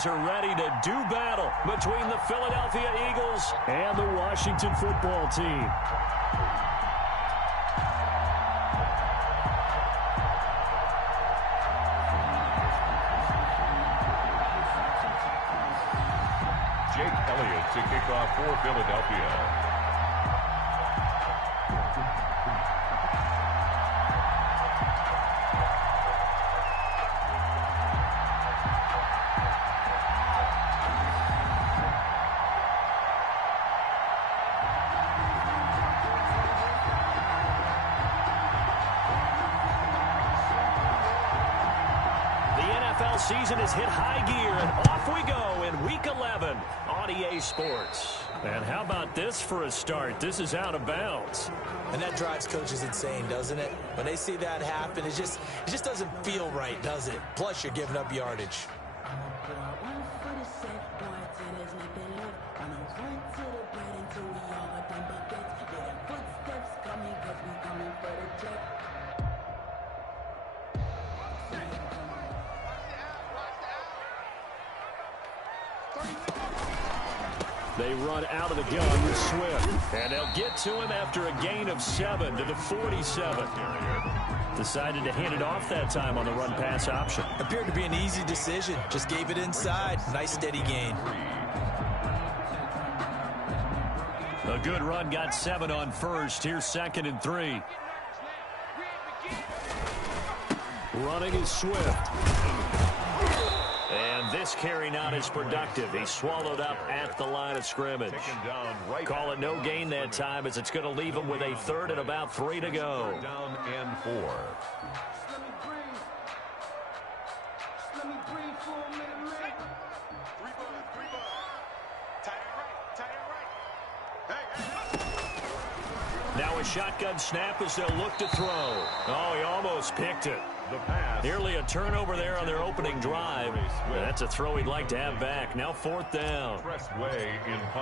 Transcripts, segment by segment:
guys are ready to do battle between the Philadelphia Eagles and the Washington football team. Jake Elliott to kick off for Philadelphia. Season has hit high gear, and off we go in Week 11 on EA Sports. And how about this for a start? This is out of bounds. And that drives coaches insane, doesn't it? When they see that happen, it just doesn't feel right, does it? Plus, you're giving up yardage. They run out of the gun with Swift. And they'll get to him after a gain of 7 to the 47. Decided to hand it off that time on the run-pass option. Appeared to be an easy decision. Just gave it inside. Nice, steady gain. A good run got 7 on first. Here's 2nd and 3. Running is Swift. And this carry not as productive. He swallowed up at the line of scrimmage. Call it no gain that time, as it's going to leave him with a 3rd and about 3 to go. Down and 4. Now a shotgun snap as they'll look to throw. Oh, he almost picked it. Nearly a turnover there on their opening drive. That's a throw he'd like to have back. Now 4th down.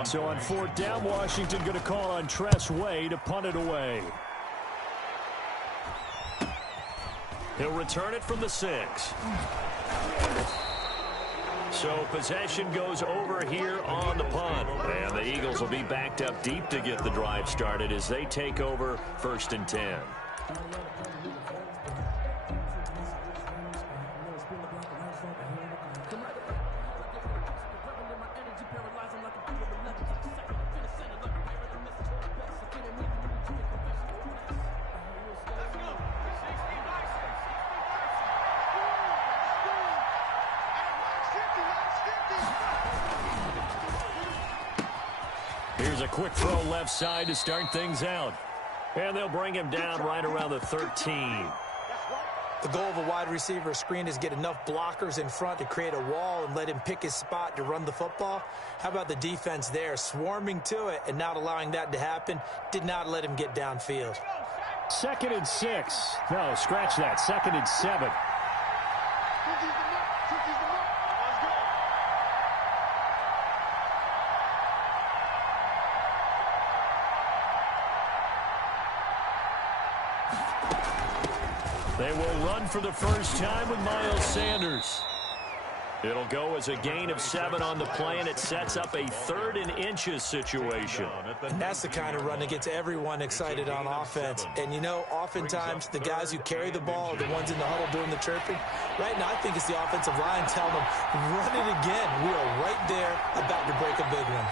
So on 4th down, Washington going to call on Tress Way to punt it away. He'll return it from the 6. So possession goes over here on the punt. And the Eagles will be backed up deep to get the drive started as they take over 1st and 10. Here's a quick throw left side to start things out. And they'll bring him down right around the 13. The goal of a wide receiver screen is get enough blockers in front to create a wall and let him pick his spot to run the football. How about the defense there, swarming to it and not allowing that to happen? Did not let him get downfield. 2nd and 6. No, scratch that. 2nd and 7. They will run for the first time with Miles Sanders. It'll go as a gain of 7 on the play, and it sets up a 3rd and inches situation. And that's the kind of run that gets everyone excited on offense. And, you know, oftentimes the guys who carry the ball are the ones in the huddle doing the chirping. Right now, I think it's the offensive line telling them, run it again. We are right there about to break a big one.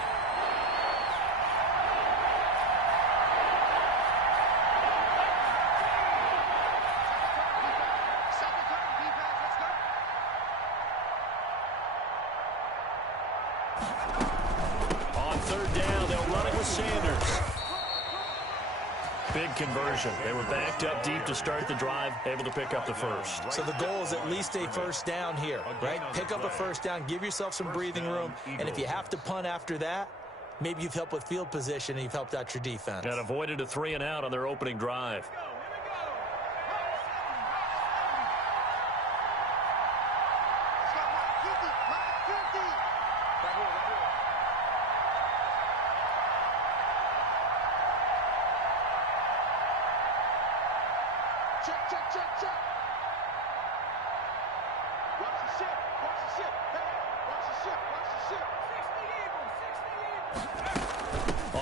Big conversion. They were backed up deep to start the drive, able to pick up the first. So the goal is at least a 1st down here, right? Pick up a 1st down, give yourself some breathing room, and if you have to punt after that, maybe you've helped with field position and you've helped out your defense. And avoided a 3 and out on their opening drive.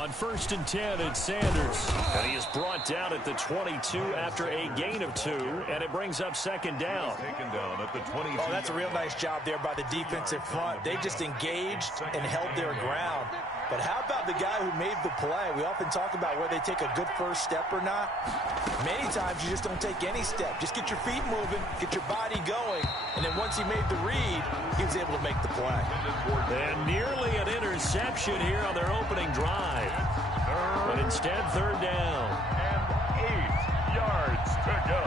On 1st and 10, it's Sanders. And he is brought down at the 22 after a gain of 2, and it brings up 2nd down. Taken down at the 22. Oh, that's a real nice job there by the defensive front. They just engaged and held their ground. But how about the guy who made the play? We often talk about whether they take a good first step or not. Many times you just don't take any step. Just get your feet moving, get your body going, and then once he made the read, he was able to make the play. And nearly an interception here on their opening drive. But instead, 3rd down. And 8 yards to go.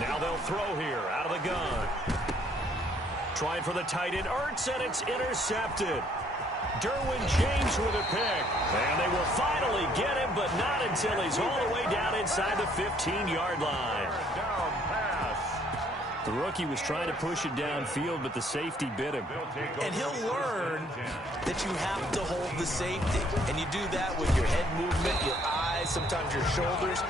Now they'll throw here out of the gun. Trying for the tight end, Ertz, and it's intercepted. Derwin James with a pick. And they will finally get him, but not until he's all the way down inside the 15-yard line. Down pass. The rookie was trying to push it downfield, but the safety bit him. And he'll learn that you have to hold the safety. And you do that with your head movement, your eyes, sometimes your shoulders.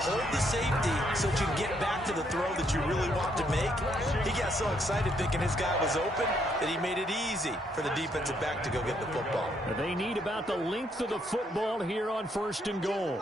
Hold the safety so that you can get back to the throw that you really want to make. He got so excited thinking his guy was open that he made it easy for the defensive back to go get the football. They need about the length of the football here on 1st and goal.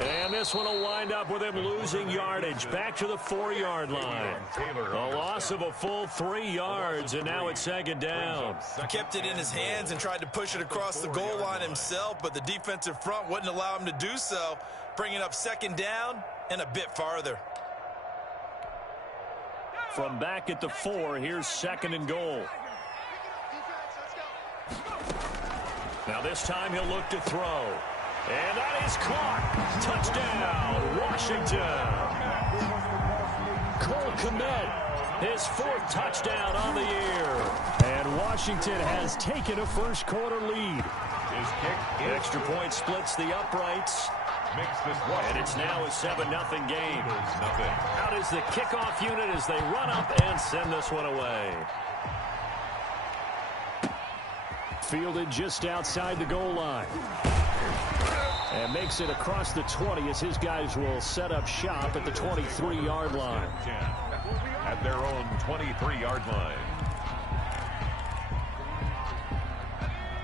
And this one will wind up with him losing yardage back to the 4-yard line. A loss of a full 3 yards, and now it's 2nd down. He kept it in his hands and tried to push it across the goal line himself, but the defensive front wouldn't allow him to do so, bringing up 2nd down and a bit farther. From back at the 4, here's 2nd and goal. Now this time he'll look to throw. And that is caught. Touchdown, Washington. Cole Kmet, his 4th touchdown on the year. And Washington has taken a first-quarter lead. His kick The extra point splits the uprights. makes this And it's now a 7-0 game. nothing. Out is the kickoff unit as they run up and send this one away. Fielded just outside the goal line. And makes it across the 20 as his guys will set up shop at the 23-yard line. At their own 23-yard line.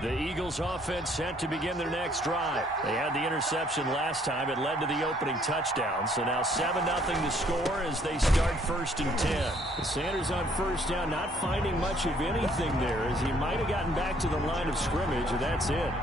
The Eagles offense set to begin their next drive. They had the interception last time. It led to the opening touchdown. So now 7-0 to score as they start 1st and 10. Sanders on 1st down, not finding much of anything there as he might have gotten back to the line of scrimmage, and that's it.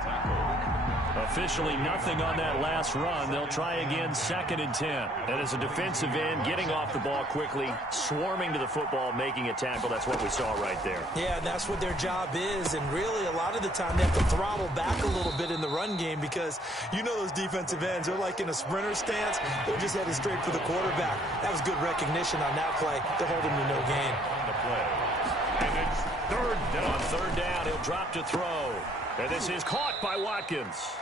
Officially nothing on that last run. They'll try again 2nd and 10. And as a defensive end, getting off the ball quickly, swarming to the football, making a tackle. That's what we saw right there. Yeah, and that's what their job is. And really, a lot of the time, they have to throttle back a little bit in the run game because you know those defensive ends, they're like in a sprinter stance. They're just headed straight for the quarterback. That was good recognition on that play to hold him to no gain. On the play. And it's 3rd down. On 3rd down, he'll drop to throw. And this is caught by Watkins.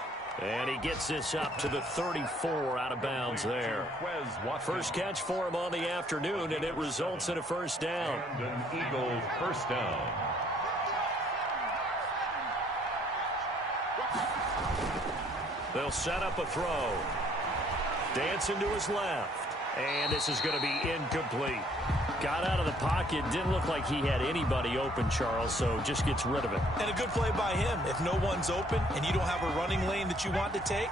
And he gets this up to the 34 out of bounds there. First catch for him on the afternoon, and it results in a 1st down. And an Eagle 1st down. They'll set up a throw. Dancing to his left. And this is going to be incomplete. Got out of the pocket. Didn't look like he had anybody open, Charles, so just gets rid of it. And a good play by him. If no one's open and you don't have a running lane that you want to take,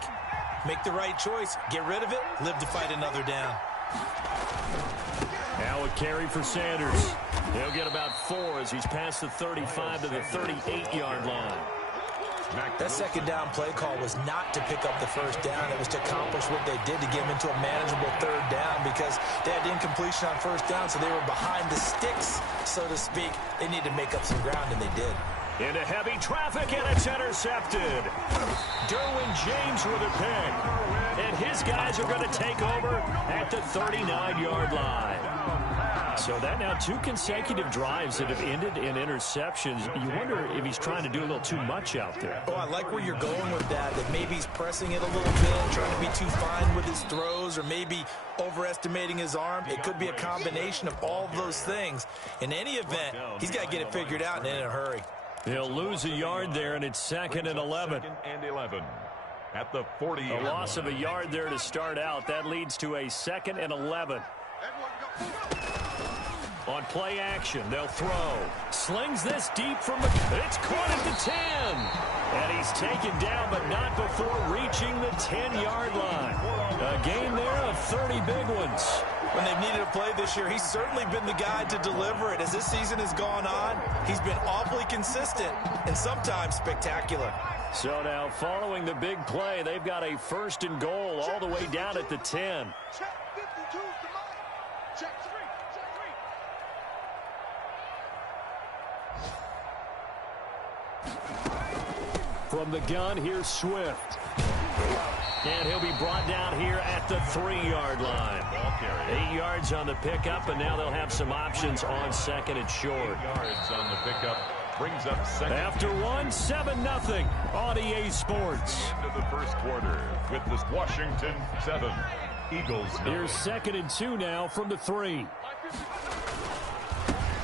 make the right choice. Get rid of it. Live to fight another down. Now a carry for Sanders. He'll get about 4 as he's past the 35 to the 38-yard line. That 2nd down play call was not to pick up the 1st down. It was to accomplish what they did to get him into a manageable 3rd down because they had incompletion on 1st down, so they were behind the sticks, so to speak. They needed to make up some ground, and they did. Into heavy traffic, and it's intercepted. Derwin James with a pick. And his guys are going to take over at the 39-yard line. So that now 2 consecutive drives that have ended in interceptions. You wonder if he's trying to do a little too much out there. Oh, I like where you're going with that maybe he's pressing it a little bit, trying to be too fine with his throws, or maybe overestimating his arm. It could be a combination of all of those things. In any event, he's got to get it figured out and in a hurry. He'll lose a yard there, and it's 2nd and 11. 2nd and 11 at the 40. A loss of a yard there to start out. That leads to a 2nd and 11. On play action, they'll throw. Slings this deep from the... It's caught at the 10. And he's taken down, but not before reaching the 10-yard line. A gain there of 30 big ones. When they've needed a play this year, he's certainly been the guy to deliver it. As this season has gone on, he's been awfully consistent and sometimes spectacular. So now, following the big play, they've got a 1st and goal all the way down at the 10. From the gun, here's Swift. And he'll be brought down here at the 3-yard line. 8 yards on the pickup, and now they'll have some options on 2nd and short. 8 yards on the pickup. Brings up 2nd. After 7-0 on EA Sports. Into the first quarter with this Washington 7. Eagles. Here's 2nd and 2 now from the 3.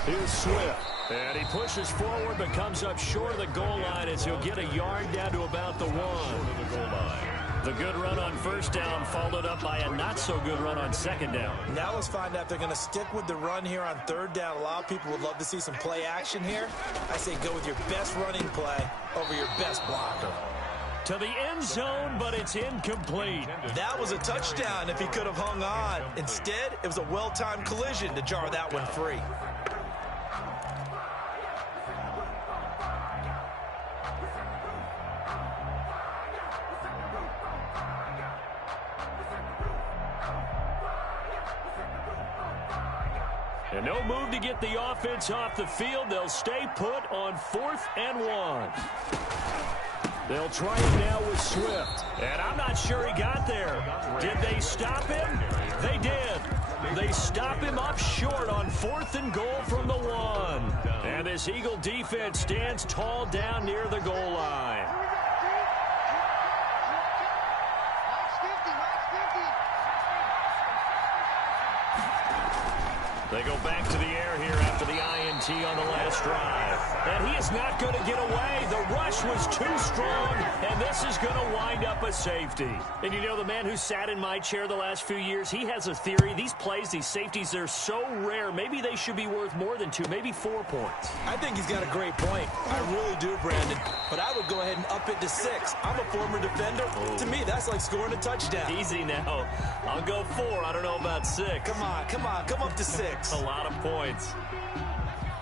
Here's Swift. And he pushes forward but comes up short of the goal line as he'll get a yard down to about the 1. The good run on 1st down followed up by a not-so-good run on 2nd down. Now let's find out if they're going to stick with the run here on 3rd down. A lot of people would love to see some play action here. I say go with your best running play over your best blocker. To the end zone, but it's incomplete. That was a touchdown if he could have hung on. Instead, it was a well-timed collision to jar that one free. And no move to get the offense off the field. They'll stay put on 4th and 1. They'll try it now with Swift. And I'm not sure he got there. Did they stop him? They did. They stop him up short on 4th and goal from the 1. And this Eagle defense stands tall down near the goal line. They go back to the air here after the INT on the last drive. And he is not going to get away. The rush was too strong, and this is going to wind up a safety. And you know, the man who sat in my chair the last few years, he has a theory. These plays, these safeties, they're so rare. Maybe they should be worth more than 2, maybe 4 points. I think he's got a great point. I really do, Brandon. But I would go ahead and up it to 6. I'm a former defender. Oh. To me, that's like scoring a touchdown. Easy now. I'll go 4. I don't know about 6. Come on. Come up to 6. A lot of points.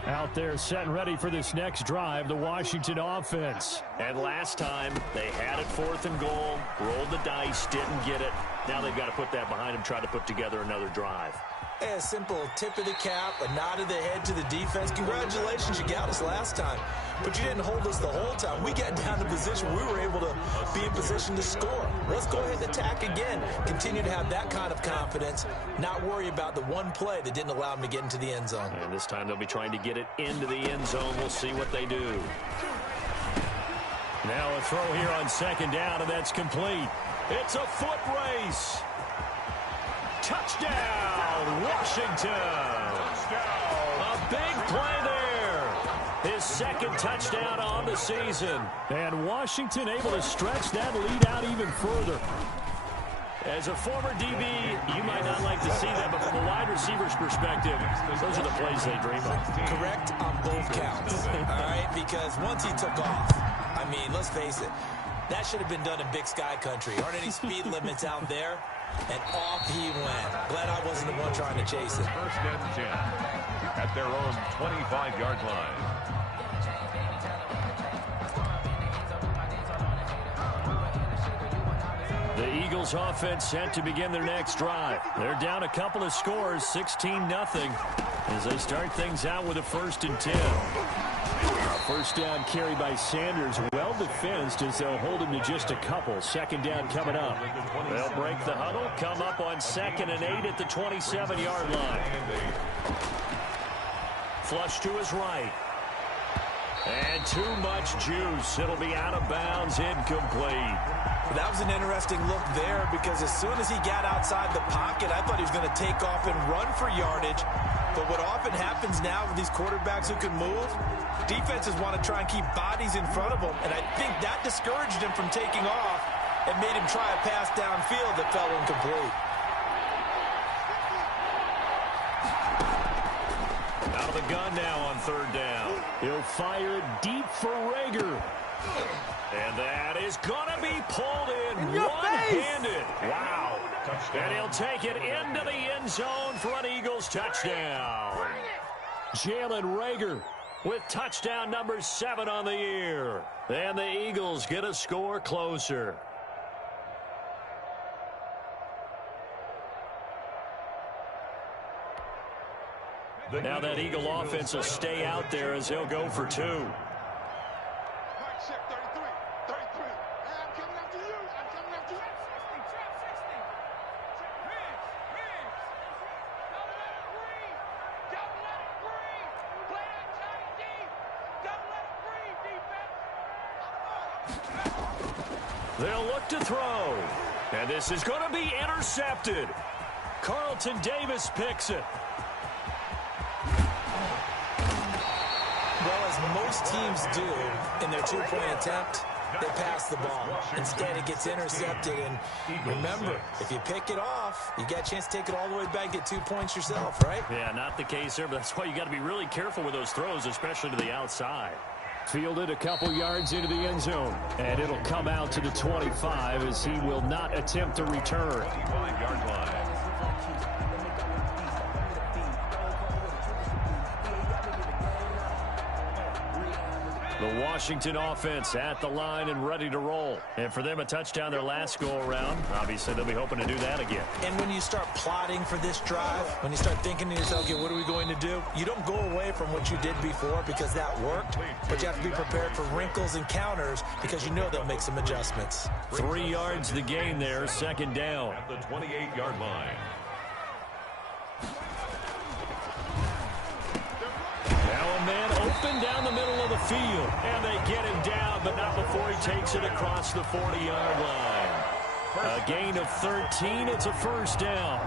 Out there set and ready for this next drive, the Washington offense. And last time, they had it 4th and goal, rolled the dice, didn't get it. Now they've got to put that behind them, try to put together another drive. A simple tip of the cap, a nod of the head to the defense. Congratulations, you got us last time. But you didn't hold us the whole time. We got down to position. We were able to be in position to score. Let's go ahead and attack again. Continue to have that kind of confidence. Not worry about the one play that didn't allow them to get into the end zone. And this time they'll be trying to get it into the end zone. We'll see what they do. Now a throw here on 2nd down, and that's complete. It's a foot race. Touchdown, Washington. A big play there. His 2nd touchdown on the season. And Washington able to stretch that lead out even further. As a former DB, you might not like to see that, but from a wide receiver's perspective, those are the plays they dream of. Correct on both counts, all right? Because once he took off, I mean, let's face it, that should have been done in Big Sky Country. Aren't any speed limits out there? And off he went. Glad I wasn't the one trying to chase it. 1st and 10 at their own 25-yard line. The Eagles offense set to begin their next drive. They're down a couple of scores, 16-0, as they start things out with a 1st and 10. first down carry by Sanders. Well defensed as they'll hold him to just a couple. Second down coming up. They'll break the huddle, come up on 2nd and 8 at the 27-yard line. Flush to his right. And too much juice. It'll be out of bounds, incomplete. That was an interesting look there because as soon as he got outside the pocket, I thought he was going to take off and run for yardage. But what often happens now with these quarterbacks who can move, defenses want to try and keep bodies in front of them. And I think that discouraged him from taking off and made him try a pass downfield that fell incomplete. Out of the gun now on 3rd down. He'll fire deep for Rager. And that is going to be pulled in one-handed. Wow. And he'll take it into the end zone for an Eagles touchdown. Jalen Rager with touchdown number 7 on the year. And the Eagles get a score closer. Now that Eagle offense will stay out there as he'll go for 2. They'll look to throw. And this is going to be intercepted. Carlton Davis picks it. Well, as most teams do in their 2-point attempt, they pass the ball. Instead, it gets intercepted. And remember, if you pick it off, you got a chance to take it all the way back, get 2 points yourself, right? Yeah, not the case there, but that's why you got to be really careful with those throws, especially to the outside. Fielded a couple yards into the end zone, and it'll come out to the 25 as he will not attempt to return. 25-yard line. The Washington offense at the line and ready to roll. And for them, a touchdown their last go-around. Obviously, they'll be hoping to do that again. And when you start plotting for this drive, when you start thinking to yourself, okay, what are we going to do? You don't go away from what you did before because that worked, but you have to be prepared for wrinkles and counters because you know they'll make some adjustments. 3 yards the gain there, 2nd down. At the 28-yard line. Now a man open down the middle of the field. And they get him down, but not before he takes it across the 40-yard line. A gain of 13. It's a first down.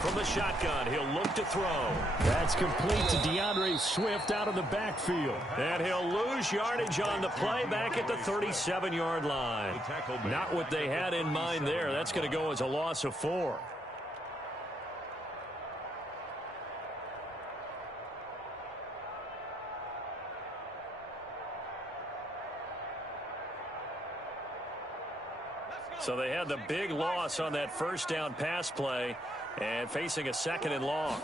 From the shotgun, he'll look to throw. That's complete to DeAndre Swift out of the backfield. And he'll lose yardage on the play back at the 37-yard line. Not what they had in mind there. That's going to go as a loss of 4. So they had the big loss on that first down pass play and facing a 2nd and long.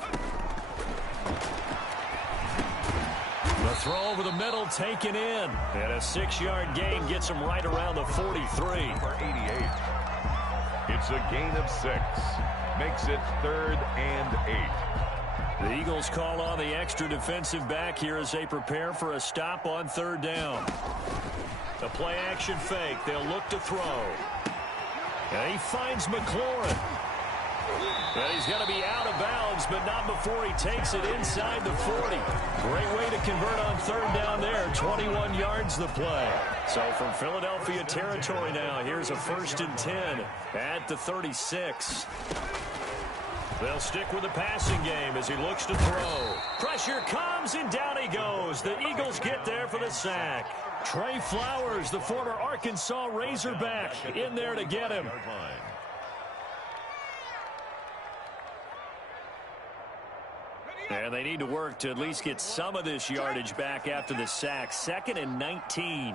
The throw over the middle taken in. And a 6-yard gain gets him right around the 43. For 88. It's a gain of 6. Makes it 3rd and 8. The Eagles call on the extra defensive back here as they prepare for a stop on 3rd down. The play action fake. They'll look to throw. And he finds McLaurin. And he's going to be out of bounds, but not before he takes it inside the 40. Great way to convert on 3rd down there. 21 yards the play. So from Philadelphia territory now, here's a 1st and 10 at the 36. They'll stick with the passing game as he looks to throw. Pressure comes, and down he goes. The Eagles get there for the sack. Trey Flowers, the former Arkansas Razorback, in there to get him. And they need to work to at least get some of this yardage back after the sack. 2nd and 19.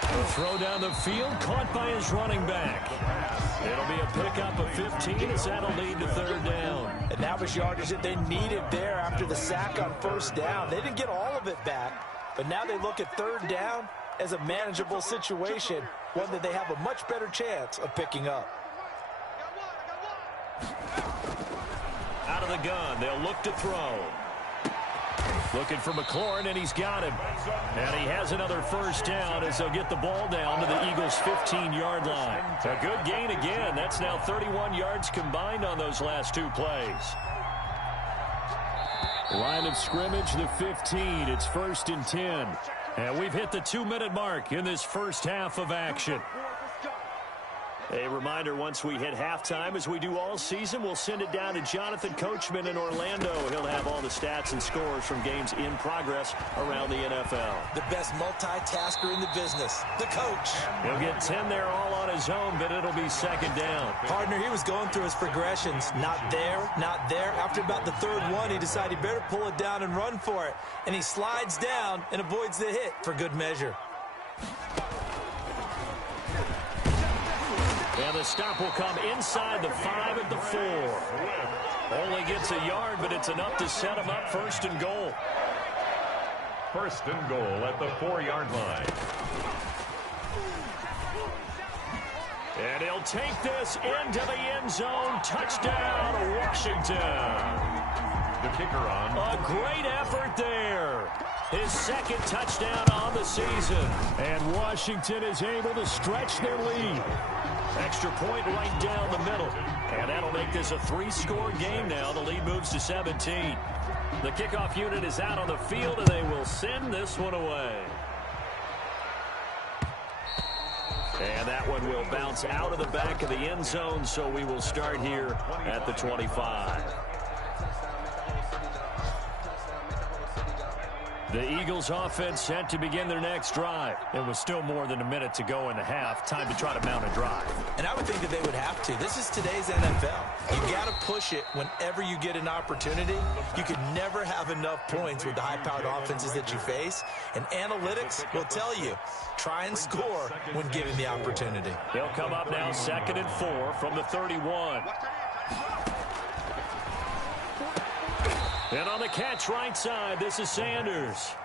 The The throw down the field, caught by his running back. It'll be a pickup of 15 as that'll lead to third down. And that was yardage that they needed there after the sack on first down. They didn't get all of it back, but now they look at third down as a manageable situation, one that they have a much better chance of picking up. Out of the gun, they'll look to throw. Looking for McLaurin, and he's got him. And he has another first down as they'll get the ball down to the Eagles' 15-yard line. A good gain again. That's now 31 yards combined on those last two plays. Line of scrimmage, the 15. It's 1st and 10. And we've hit the 2-minute mark in this first half of action. A reminder, once we hit halftime, as we do all season, we'll send it down to Jonathan Coachman in Orlando. He'll have all the stats and scores from games in progress around the NFL. The best multitasker in the business, the coach. He'll get 10 there all on his own, but it'll be second down. Partner, he was going through his progressions. Not there, not there. After about the third one, he decided he better pull it down and run for it. And he slides down and avoids the hit for good measure. And the stop will come inside the 5 at the 4. Only gets a yard, but it's enough to set him up 1st and goal. 1st and goal at the 4-yard line. And he'll take this into the end zone. Touchdown, Washington. The kicker on. A great effort there. His second touchdown on the season. And Washington is able to stretch their lead. Extra point right down the middle. And that'll make this a 3-score game now. The lead moves to 17. The kickoff unit is out on the field, and they will send this one away. And that one will bounce out of the back of the end zone, so we will start here at the 25. The Eagles offense set to begin their next drive. It was still more than a minute to go in the half. Time to try to mount a drive. And I would think that they would have to. This is today's NFL. You got to push it whenever you get an opportunity. You can never have enough points with the high-powered offenses that you face. And analytics will tell you, try and score when given the opportunity. They'll come up now 2nd and 4 from the 31. And on the catch right side, this is Sanders.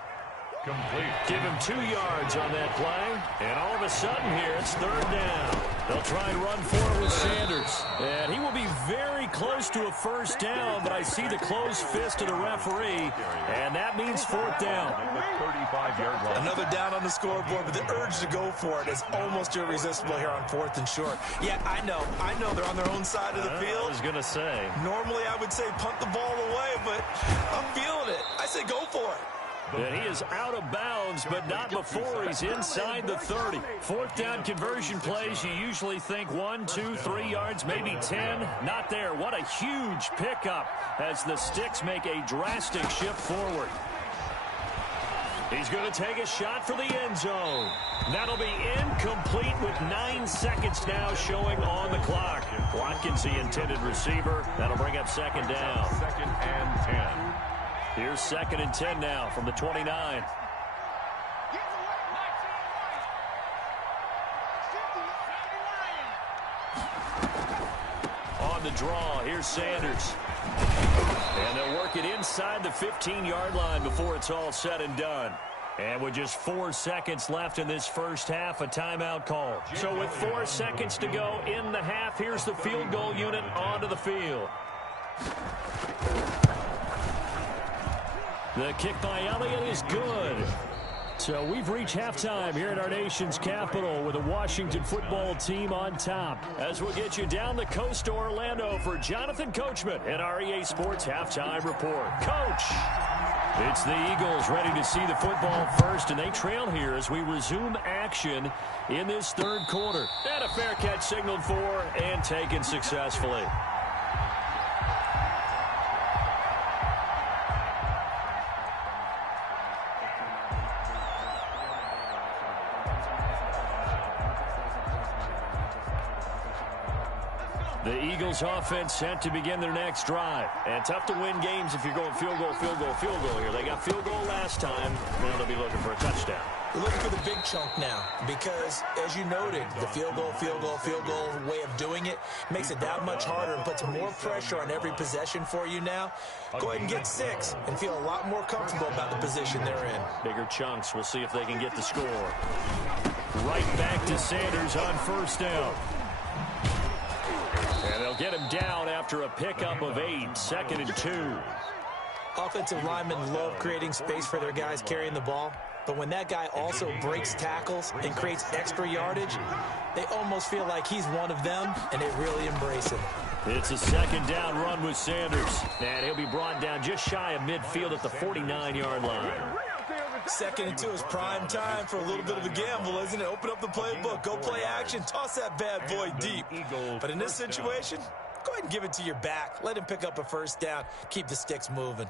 Complete. Give him 2 yards on that play. And all of a sudden here, it's third down. They'll try and run forward with Sanders. And he will be very close to a first down, but I see the closed fist of the referee. And that means 4th down. 35-yard line. Another down on the scoreboard, but the urge to go for it is almost irresistible here on 4th and short. Yeah, I know they're on their own side of the field. I was going to say. Normally I would say punt the ball away, but I'm feeling it. I say go for it. And he is out of bounds, but not before he's inside the 30. 4th down conversion plays, you usually think 1, 2, 3 yards, maybe 10. Not there. What a huge pickup as the sticks make a drastic shift forward. He's going to take a shot for the end zone. That'll be incomplete with 9 seconds now showing on the clock. Watkins, the intended receiver. That'll bring up 2nd down. 2nd and 10. Here's 2nd and 10 now from the 29. On the draw, here's Sanders. And they'll work it inside the 15-yard line before it's all said and done. And with just 4 seconds left in this first half, a timeout call. So with 4 seconds to go in the half, here's the field goal unit onto the field. The kick by Elliott is good. So we've reached halftime here at our nation's capital with the Washington football team on top. As we'll get you down the coast to Orlando for Jonathan Coachman at our EA Sports Halftime Report. Coach, it's the Eagles ready to see the football first, and they trail here as we resume action in this third quarter. And a fair catch signaled for and taken successfully. The Eagles offense set to begin their next drive. And tough to win games if you're going field goal, field goal, field goal here. They got field goal last time. Now they'll be looking for a touchdown. We're looking for the big chunk now because, as you noted, the field goal way of doing it makes it that much harder and puts more pressure on every possession for you now. Go ahead and get 6 and feel a lot more comfortable about the position they're in. Bigger chunks. We'll see if they can get the score. Right back to Sanders on first down. And they'll get him down after a pickup of 8, 2nd and 2. Offensive linemen love creating space for their guys carrying the ball. But when that guy also breaks tackles and creates extra yardage, they almost feel like he's one of them, and they really embrace him. It's a 2nd down run with Sanders. And he'll be brought down just shy of midfield at the 49-yard line. 2nd and 2 is prime time for a little bit of a gamble, isn't it? Open up the playbook, go play action, toss that bad boy deep. But in this situation, go ahead and give it to your back. Let him pick up a first down. Keep the sticks moving.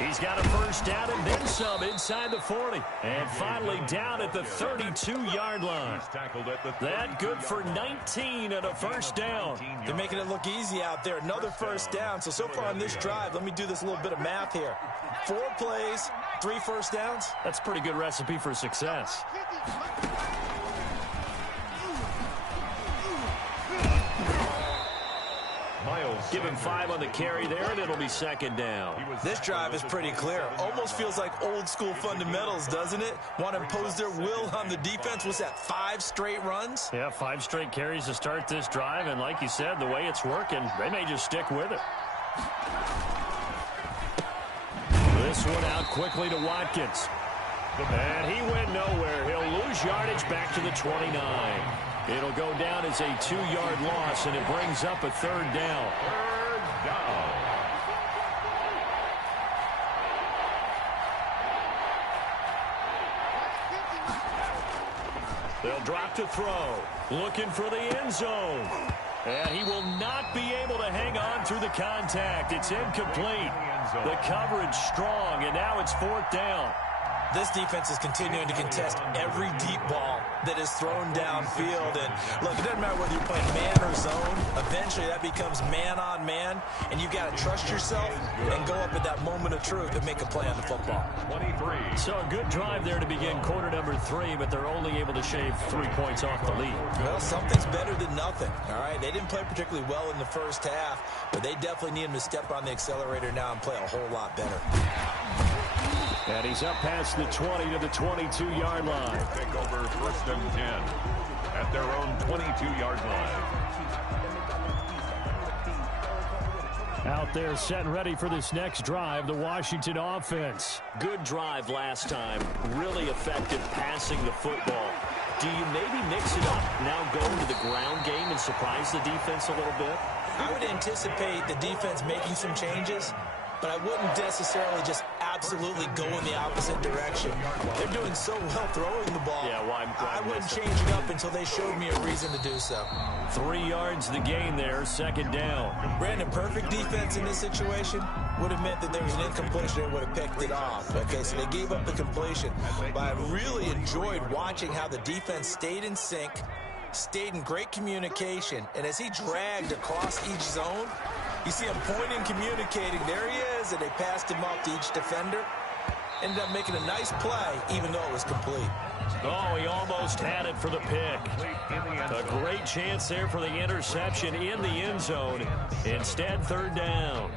He's got a first down and then some inside the 40. And finally down at the 32-yard line. That good for 19 and a first down. They're making it look easy out there. Another first down. So far on this drive, let me do this little bit of math here. 4 plays, 3 first downs. That's a pretty good recipe for success. Give him 5 on the carry there, and it'll be 2nd down. This drive is pretty clear. Almost feels like old school fundamentals, doesn't it? Want to impose their will on the defense. What's that, 5 straight runs? Yeah, 5 straight carries to start this drive, and like you said, the way it's working, they may just stick with it. This one out quickly to Watkins. And he went nowhere. He'll lose yardage back to the 29. It'll go down as a 2-yard loss, and it brings up a 3rd down. 3rd down. They'll drop to throw. Looking for the end zone. And he will not be able to hang on through the contact. It's incomplete. The coverage strong, and now it's 4th down. This defense is continuing to contest every deep ball that is thrown downfield. And look, it doesn't matter whether you're playing man or zone. Eventually, that becomes man on man, and you've got to trust yourself and go up at that moment of truth and make a play on the football. 23. So a good drive there to begin quarter number 3, but they're only able to shave 3 points off the lead. Well, something's better than nothing, all right? They didn't play particularly well in the first half, but they definitely need him to step on the accelerator now and play a whole lot better. And he's up past the 20 to the 22-yard line. Take over 1st and 10 at their own 22-yard line. Out there set and ready for this next drive, the Washington offense. Good drive last time. Really effective passing the football. Do you maybe mix it up, now go into the ground game and surprise the defense a little bit? I would anticipate the defense making some changes, but I wouldn't necessarily just absolutely go in the opposite direction. They're doing so well throwing the ball. Yeah, why I wouldn't change it up until they showed me a reason to do so. 3 yards the gain there, 2nd down. Brandon, perfect defense in this situation would have meant that there was an incompletion and would have picked it off. Okay, so they gave up the completion. But I really enjoyed watching how the defense stayed in sync, stayed in great communication, and as he dragged across each zone, you see him pointing, communicating. There he is, and they passed him off to each defender. Ended up making a nice play, even though it was complete. Oh, he almost had it for the pick. A great chance there for the interception in the end zone. Instead, 3rd down.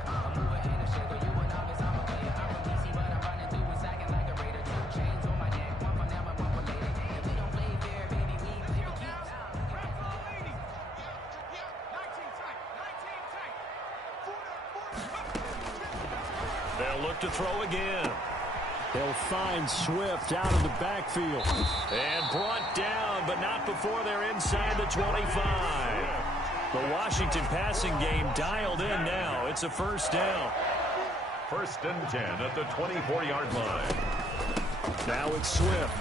They'll look to throw again. They'll find Swift out of the backfield. And brought down, but not before they're inside the 25. The Washington passing game dialed in now. It's a 1st down. 1st and 10 at the 24-yard line. Now it's Swift.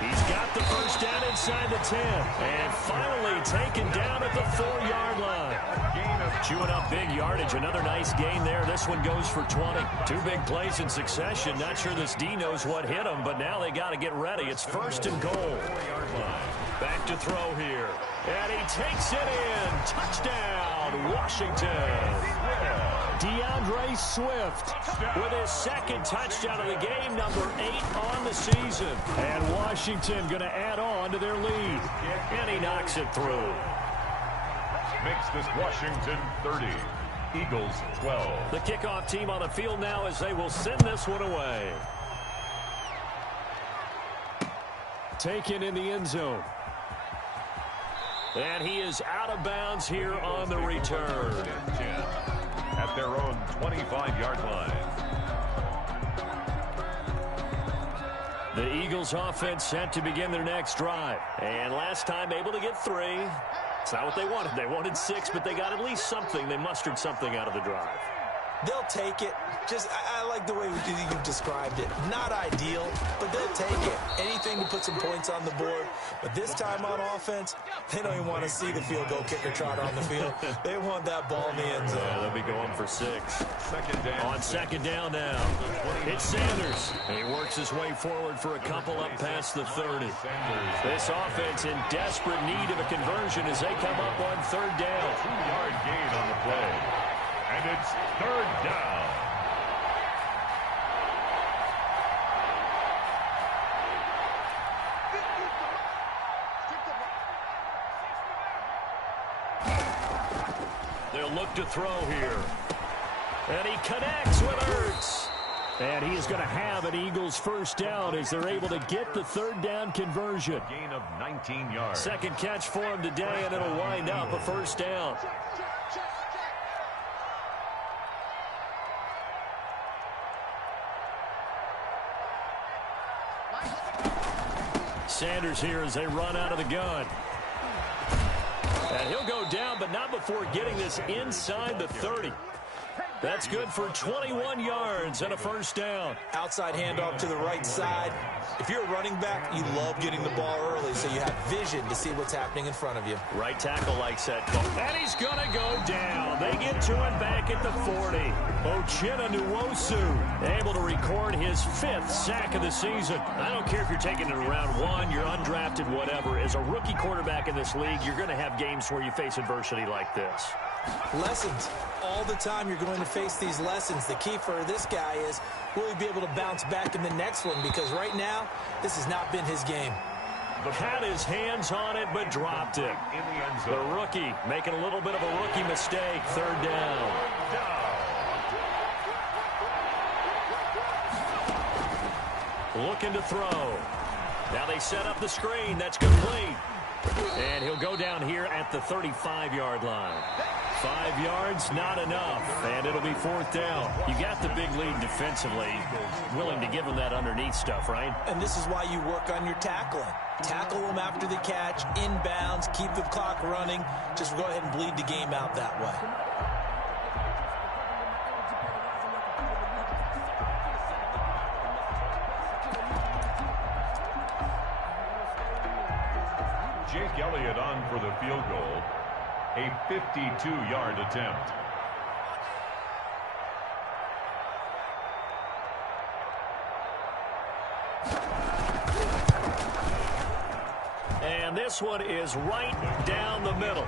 He's got the first down inside the 10. And finally taken down at the 4-yard line. Gain of Chewing up big yardage. Another nice gain there. This one goes for 20. Two big plays in succession. Not sure this D knows what hit him, but now they got to get ready. It's 1st and goal. Back to throw here. And he takes it in. Touchdown, Washington. DeAndre Swift with his 2nd touchdown of the game, number 8 on the season. And Washington going to add on to their lead. And he knocks it through. Makes this Washington 30. Eagles 12. The kickoff team on the field now as they will send this one away. Taken in the end zone. And he is out of bounds here on the return. At their own 25-yard line. The Eagles offense set to begin their next drive. And last time able to get 3. It's not what they wanted. They wanted 6, but they got at least something. They mustered something out of the drive. They'll take it. I like the way you described it. Not ideal, but they'll take it. Anything to put some points on the board. But this time on offense, they don't even want to see the field goal kicker trot on the field. They want that ball in the end zone. Yeah, they'll be going for 6. Second down. On second down now. It's Sanders. And he works his way forward for a couple up past the 30. This offense in desperate need of a conversion as they come up on 3rd down. 2-yard gain on the play. And it's 3rd down. They'll look to throw here. And he connects with Ertz. And he is going to have an Eagles 1st down as they're able to get the 3rd down conversion. Gain of 19 yards. 2nd catch for him today, and it'll wind up a 1st down. Sanders here as they run out of the gun. And he'll go down, but not before getting this inside the 30. That's good for 21 yards and a 1st down. Outside handoff to the right side. If you're a running back, you love getting the ball early so you have vision to see what's happening in front of you. Right tackle likes that call. And he's going to go down. They get to him back at the 40. Uchenna Nwosu able to record his 5th sack of the season. I don't care if you're taking it in round 1, you're undrafted, whatever. As a rookie quarterback in this league, you're going to have games where you face adversity like this. Lessons. All the time you're going to face these lessons. The key for this guy is, will he be able to bounce back in the next one? Because right now, this has not been his game. Had his hands on it, but dropped it. In the end The zone. rookie making a little bit of a rookie mistake. 3rd down. Looking to throw. Now they set up the screen. That's complete. And he'll go down here at the 35-yard line. 5 yards, not enough. And it'll be 4th down. You got the big lead defensively. Willing to give him that underneath stuff, right? And this is why you work on your tackling. Tackle them after the catch, inbounds, keep the clock running. Just go ahead and bleed the game out that way. Jake Elliott on for the field goal. A 52-yard attempt. And this one is right down the middle.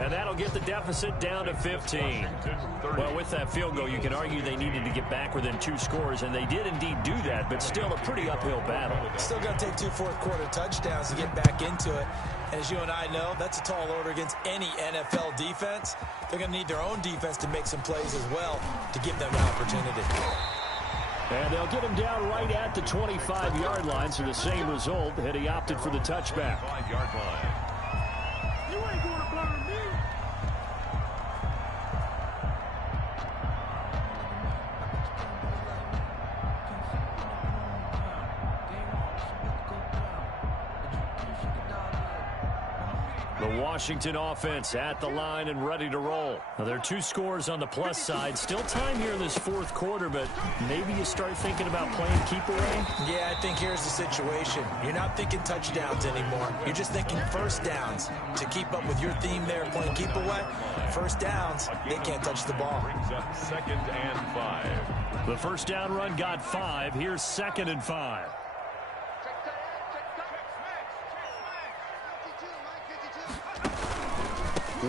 And that'll get the deficit down to 15. Well, with that field goal, you can argue they needed to get back within 2 scores, and they did indeed do that, but still a pretty uphill battle. Still got to take 2 fourth-quarter touchdowns to get back into it. And as you and I know, that's a tall order against any NFL defense. They're going to need their own defense to make some plays as well to give them an opportunity. And they'll get him down right at the 25-yard line, so the same result, and he opted for the touchback. 5-yard line. You ain't going to burn me. The The Washington offense at the line and ready to roll. Now, there are 2 scores on the plus side. Still time here in this fourth quarter, but maybe you start thinking about playing keep away? Yeah, I think here's the situation. You're not thinking touchdowns anymore. You're just thinking first downs. To keep up with your theme there, playing keep away, first downs, they can't touch the ball. Brings up 2nd and 5. The first down run got 5. Here's 2nd and 5.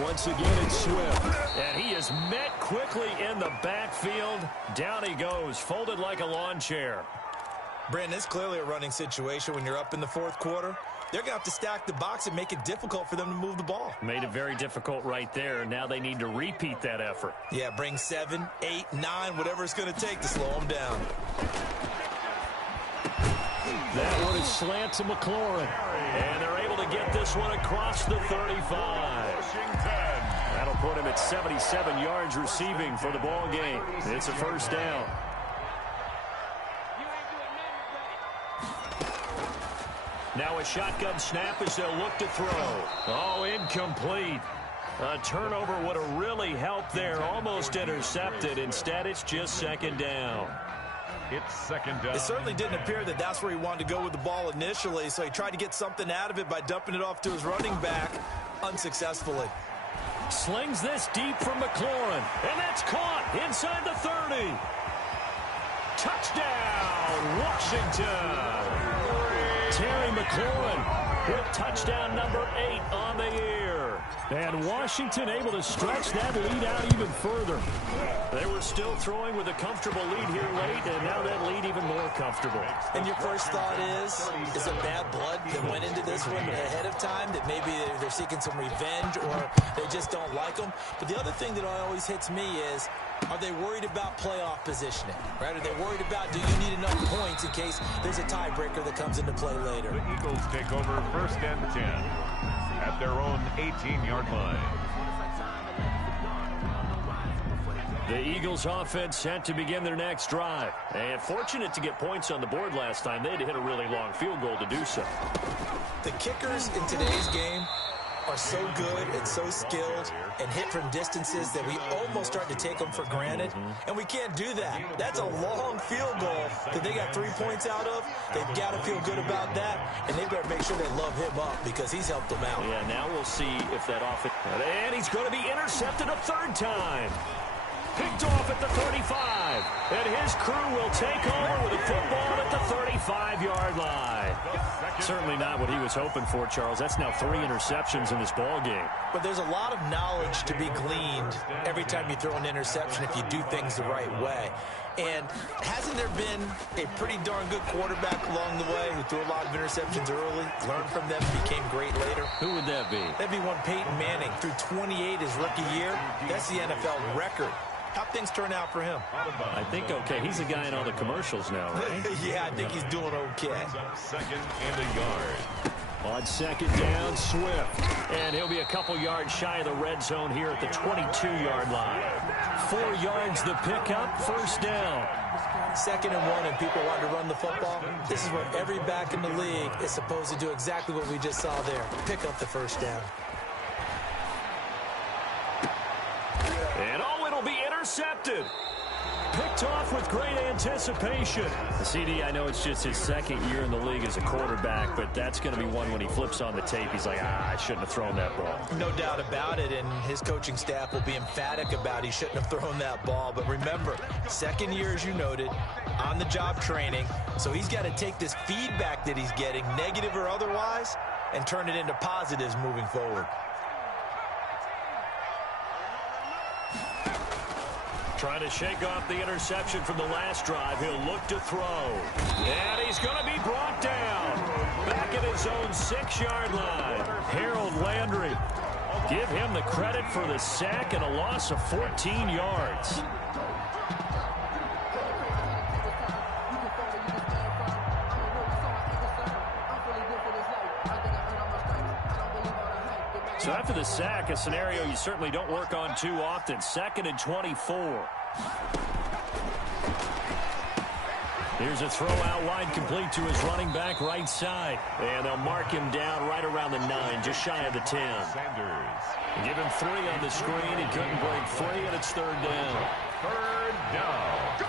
Once again, it's Swift. And he is met quickly in the backfield. Down he goes, folded like a lawn chair. Brandon, it's clearly a running situation when you're up in the fourth quarter. They're going to have to stack the box and make it difficult for them to move the ball. Made it very difficult right there. Now they need to repeat that effort. Yeah, bring 7, 8, 9, whatever it's going to take to slow them down. That one is slant to McLaurin. And they're able to get this one across the 35. That'll put him at 77 yards receiving for the ball game. It's a first down. Now a shotgun snap as they'll look to throw. Oh, incomplete. A turnover would have really helped there. Almost intercepted. Instead, it's just 2nd down. It's 2nd down. It certainly didn't appear that that's where he wanted to go with the ball initially, so he tried to get something out of it by dumping it off to his running back unsuccessfully. Slings this deep from McLaurin, and that's caught inside the 30. Touchdown, Washington. Terry McLaurin with touchdown number 8 on the year. And Washington able to stretch that lead out even further. They were still throwing with a comfortable lead here late, and now that lead even more comfortable. And your first thought is it bad blood that went into this one ahead of time, that maybe they're seeking some revenge or they just don't like them? But the other thing that always hits me is, are they worried about playoff positioning? Right? Are they worried about, do you need enough points in case there's a tiebreaker that comes into play later? The Eagles take over 1st and 10 at their own 18-yard line. The Eagles offense set to begin their next drive. And fortunate to get points on the board last time. They had to hit a really long field goal to do so. The kickers in today's game are so good and so skilled and hit from distances that we almost start to take them for granted. And we can't do that. That's a long field goal that they got 3 points out of. They've got to feel good about that, and they better make sure they love him up because he's helped them out. Yeah, now we'll see if that offense... And he's going to be intercepted a 3rd time. Picked off at the 35. And his crew will take over with a football at the 35-yard line. Certainly not what he was hoping for, Charles. That's now 3 interceptions in this ball game. But there's a lot of knowledge to be gleaned every time you throw an interception if you do things the right way. And hasn't there been a pretty darn good quarterback along the way who threw a lot of interceptions early, learned from them, became great later? Who would that be? That'd be one Peyton Manning. Threw 28 his rookie year. That's the NFL record. How'd things turn out for him? I think okay. He's a guy in all the commercials now, right? Yeah, I think he's doing okay. 2nd and a yard. On 2nd down, Swift. And he'll be a couple yards shy of the red zone here at the 22-yard line. 4 yards the pickup, 1st down. 2nd and 1, and people want to run the football. This is what every back in the league is supposed to do, exactly what we just saw there. Pick up the 1st down. And oh, it'll be intercepted. Picked off with great anticipation. The CD, I know it's just his 2nd year in the league as a quarterback, but that's going to be one when he flips on the tape. He's like, I shouldn't have thrown that ball. No doubt about it, and his coaching staff will be emphatic about he shouldn't have thrown that ball. But remember, 2nd year, as you noted, on-the-job training, so he's got to take this feedback that he's getting, negative or otherwise, and turn it into positives moving forward. Trying to shake off the interception from the last drive. He'll look to throw. And he's going to be brought down. Back at his own 6-yard line. Harold Landry. Give him the credit for the sack and a loss of 14 yards. So after the sack, a scenario you certainly don't work on too often. 2nd and 24. Here's a throw out wide, complete to his running back right side. And they'll mark him down right around the 9, just shy of the 10. Give him 3 on the screen. He couldn't break free, and it's 3rd down. 3rd down.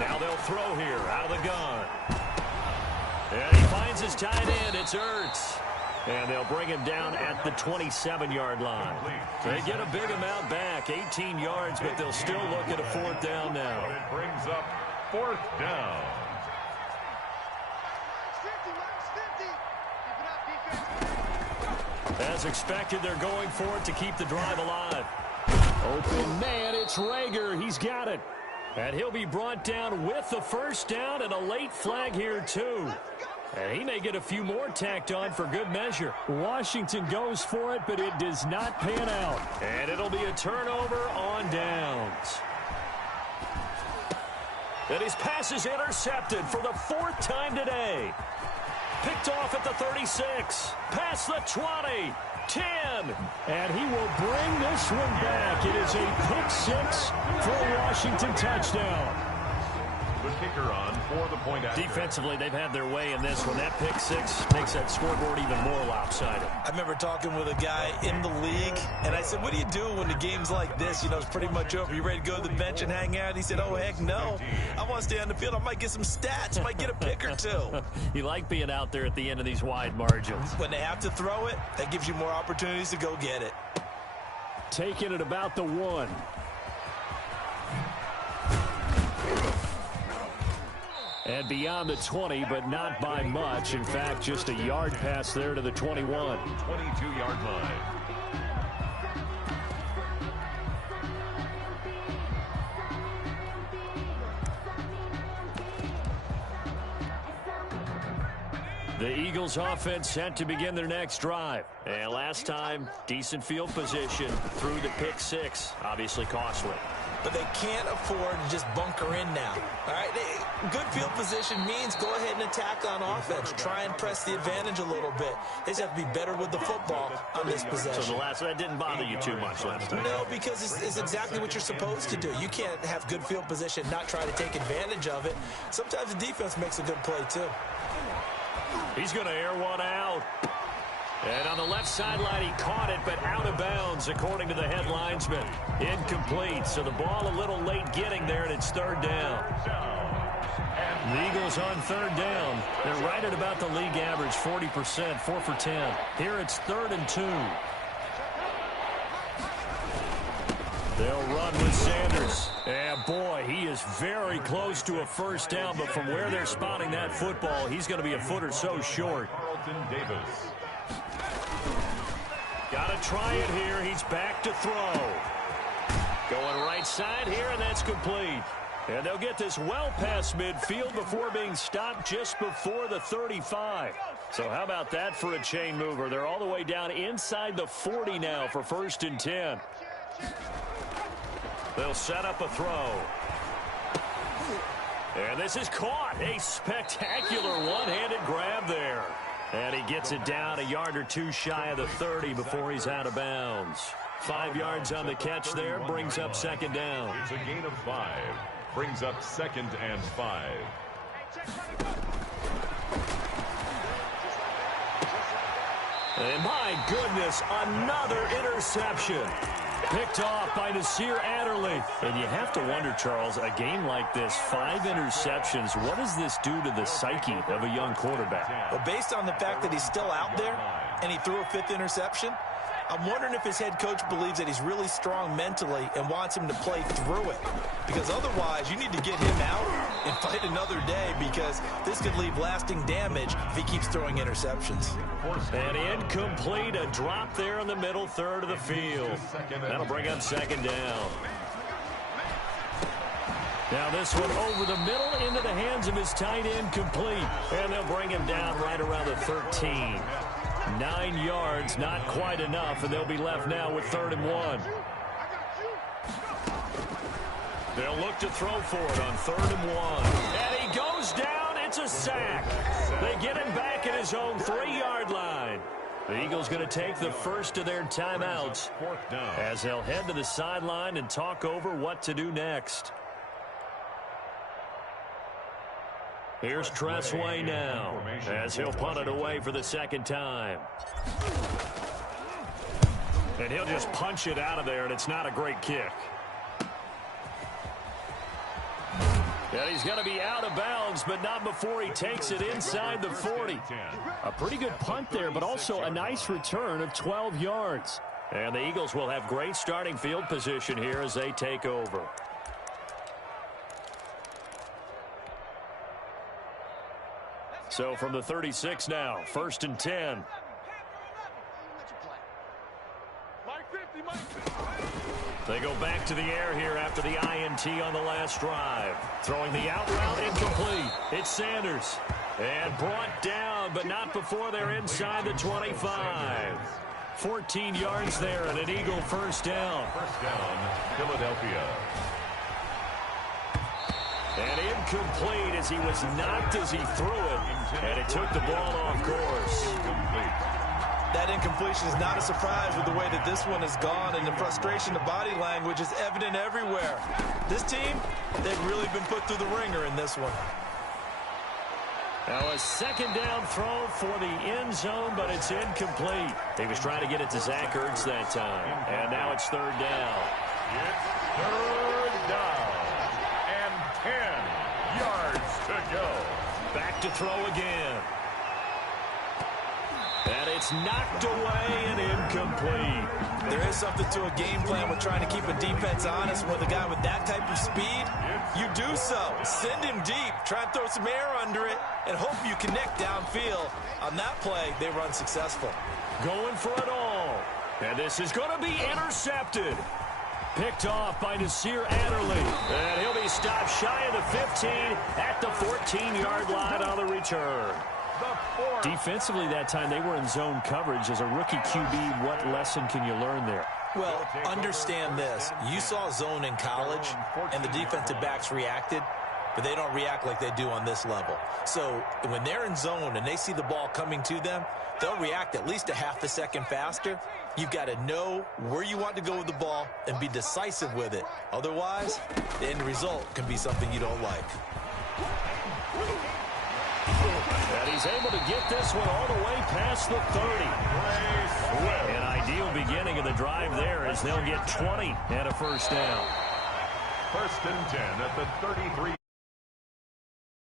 Now they'll throw here out of the gun. And he finds his tight end. It's Ertz. And they'll bring him down at the 27-yard line. They get a big amount back, 18 yards, but they'll still look at a 4th down now. It brings up 4th down. As expected, they're going for it to keep the drive alive. Open man, it's Rager. He's got it. And he'll be brought down with the 1st down and a late flag here, too. And he may get a few more tacked on for good measure. Washington goes for it, but it does not pan out. And it'll be a turnover on downs. And his pass is intercepted for the 4th time today. Picked off at the 36. Past the 20. 10. And he will bring this one back. It is a pick 6 for a Washington touchdown. The kicker on for the point after. Defensively, they've had their way in this one. That pick 6 makes that scoreboard even more lopsided. I remember talking with a guy in the league, and I said, what do you do when the game's like this? You know, it's pretty much over. You ready to go to the bench and hang out? He said, oh, heck no. I want to stay on the field. I might get some stats. Might get a pick or 2. You like being out there at the end of these wide margins. When they have to throw it, that gives you more opportunities to go get it. Taking it about the 1. And beyond the 20, but not by much. In fact, just a yard pass there to the 21. 22-yard line. The Eagles offense set to begin their next drive. And last time, decent field position through the pick 6. Obviously costly. But they can't afford to just bunker in now. All right, good field position means go ahead and attack on offense. Try and press the advantage a little bit. They just have to be better with the football on this possession. So that didn't bother you too much last time? No, because it's exactly what you're supposed to do. You can't have good field position, not try to take advantage of it. Sometimes the defense makes a good play, too. He's going to air one out. And on the left sideline, he caught it, but out of bounds, according to the head linesman. Incomplete, so the ball a little late getting there, and it's 3rd down. The Eagles on 3rd down. They're right at about the league average, 40%, 4 for 10. Here it's 3rd and 2. They'll run with Sanders. And boy, he is very close to a 1st down, but from where they're spotting that football, he's going to be a foot or so short. Carlton Davis. Got to try it here. He's back to throw. Going right side here, and that's complete. And they'll get this well past midfield before being stopped just before the 35. So how about that for a chain mover? They're all the way down inside the 40 now for 1st and 10. They'll set up a throw. And this is caught. A spectacular one-handed grab there. And he gets it down a yard or 2 shy of the 30 before he's out of bounds. 5 yards on the catch there, brings up 2nd down. It's a gain of 5. Brings up 2nd and 5. And my goodness, another interception. Picked off by Nasir Adderley. And you have to wonder, Charles, a game like this, 5 interceptions, what does this do to the psyche of a young quarterback? Well, based on the fact that he's still out there and he threw a 5th interception, I'm wondering if his head coach believes that he's really strong mentally and wants him to play through it. Because otherwise, you need to get him out and fight another day, because this could leave lasting damage if he keeps throwing interceptions. And incomplete, a drop there in the middle 3rd of the field. That'll bring up 2nd down. Now this one over the middle into the hands of his tight end, complete. And they'll bring him down right around the 13. 9 yards, not quite enough, and they'll be left now with 3rd and 1. They'll look to throw for it on 3rd and 1. And he goes down. It's a sack. They get him back at his own 3-yard line. The Eagles going to take the first of their timeouts as they'll head to the sideline and talk over what to do next. Here's Tressway now as he'll punt it away for the second time. And he'll just punch it out of there, and it's not a great kick. And he's going to be out of bounds, but not before he takes it inside the 40. A pretty good punt there, but also a nice return of 12 yards. And the Eagles will have great starting field position here as they take over. So from the 36 now, 1st and 10. They go back to the air here after the INT on the last drive. Throwing the out route, incomplete. It's Sanders. And brought down, but not before they're inside the 25. 14 yards there and an Eagle first down. First down, Philadelphia. And incomplete as he was knocked as he threw it. And it took the ball off course. That incompletion is not a surprise with the way that this one has gone, and the frustration of body language is evident everywhere. This team, they've really been put through the ringer in this one. Now a second down throw for the end zone, but it's incomplete. He was trying to get it to Zach Ertz that time. And now it's 3rd down. It's 3rd down. And 10 yards to go. Back to throw again. And it's knocked away and incomplete. There is something to a game plan with trying to keep a defense honest. With a guy with that type of speed, you do so. Send him deep. Try and throw some air under it and hope you connect downfield. On that play, they run successful. Going for it all. And this is going to be intercepted. Picked off by Nasir Adderley. And he'll be stopped shy of the 15 at the 14-yard line on the return. Defensively that time, they were in zone coverage. As a rookie QB, what lesson can you learn there? Well, understand this. You saw zone in college, and the defensive backs reacted, but they don't react like they do on this level. So when they're in zone and they see the ball coming to them, they'll react at least a half a second faster. You've got to know where you want to go with the ball and be decisive with it. Otherwise, the end result can be something you don't like. And he's able to get this one all the way past the 30. An ideal beginning of the drive there as they'll get 20 and a first down. 1st and 10 at the 33.